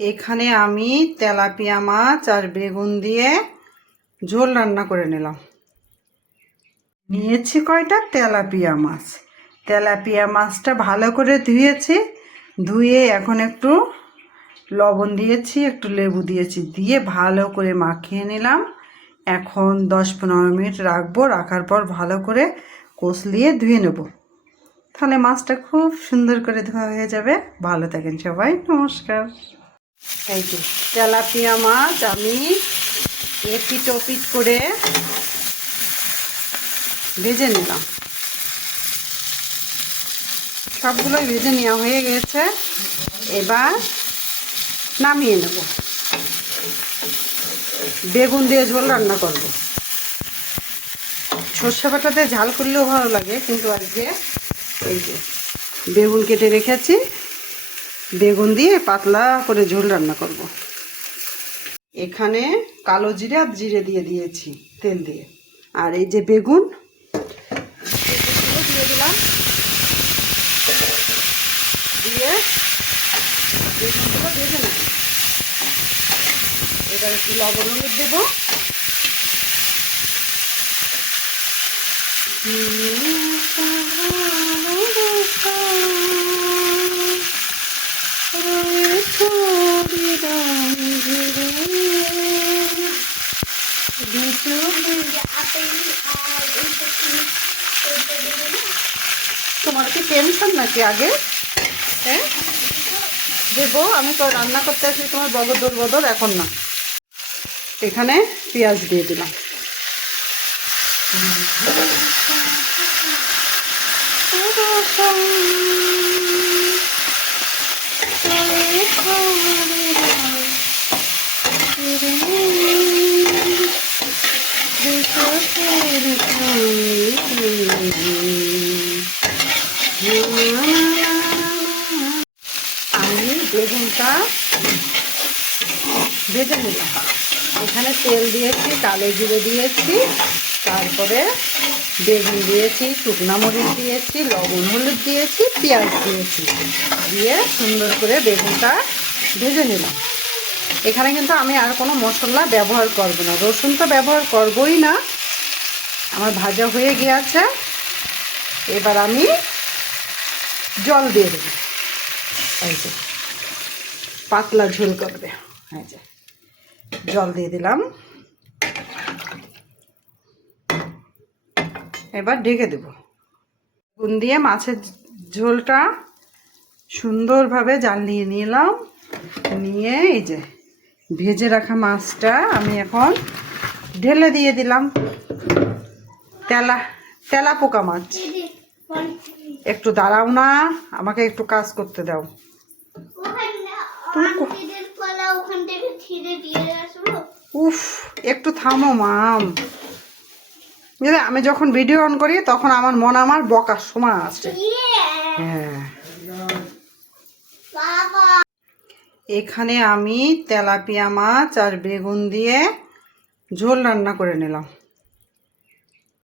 এখানে আমি তেলাপিয়া মাছ আর বেগুন দিয়ে ঝোল রান্না করে নিলাম। নিয়েছি কয়টা তেলাপিয়া মাছ। তেলাপিয়া মাছটা ভালো করে ধুয়েছি, ধুয়ে এখন একটু লবণ দিয়েছি, একটু লেবু দিয়েছি, দিয়ে ভালো করে মাখিয়ে নিলাম। এখন 10-15 মিনিট রাখবো, রাখার পর ভালো করে কষলিয়ে ধুয়ে নেব, তাহলে মাছটা খুব সুন্দর করে ধোয়া হয়ে যাবে। ভালো থাকেন সবাই, নমস্কার। এই যে তেলাপিয়া মাছ আমি এপিট ওপিট করে ভেজে নিলাম। সবগুলোই ভেজে নেওয়া হয়ে গেছে, এবার নামিয়ে নেব। বেগুন দিয়ে ঝোল রান্না করব। সর্ষে বাটাতে ঝাল করলেও ভালো লাগে, কিন্তু আজকে এই যে বেগুন কেটে রেখেছি, বেগুন দিয়ে পাতলা করে ঝোল রান্না করব। এখানে কালো জিরে আর জিরে দিয়ে দিয়েছি তেল দিয়ে, আর এই যে বেগুন দিয়ে দিলাম, দিয়ে বেগুনগুলো ভেজে নেব। এবার একটু লবণ হলুদ দেবো, তোমার কি টেনশন নাকি আগে? হ্যাঁ দেবো, আমি তো রান্না করতে আসি তোমার বগদর বদর, এখন না। এখানে পেঁয়াজ দিয়ে দিলাম, আমি বেগুনটা ভেজে নিলাম। এখানে তেল দিয়েছি, কালো জিরে দিয়েছি, তারপরে বেগুন দিয়েছি, শুকনো মরিচ দিয়েছি, লবণ হলুদ দিয়েছি, পেঁয়াজ দিয়েছি, দিয়ে সুন্দর করে বেগুনটা ভেজে নিলাম। এখানে কিন্তু আমি আর কোনো মশলা ব্যবহার করব না, রসুন তো ব্যবহার করবই না। আমার ভাজা হয়ে গিয়েছে, এবার আমি জল দিয়ে দেবো। এই যে পাতলা ঝোল করবে, এই যে জল দিয়ে দিলাম। এবার ঢেকে দেব। বেগুন দিয়ে মাছের ঝোলটা সুন্দরভাবে জ্বালিয়ে নিলাম, নিয়ে এই যে ভেজে রাখা মাছটা আমি এখন ঢেলে দিয়ে দিলাম। তেলা পোকা মাছ। একটু দাঁড়াও না, আমাকে একটু কাজ করতে দাও। উফ, একটু থামো মাম। আমি যখন ভিডিও অন করি তখন আমার মন আমার বকার সময় আছে। হ্যাঁ, এখানে আমি তেলাপিয়া মাছ আর বেগুন দিয়ে ঝোল রান্না করে নিলাম।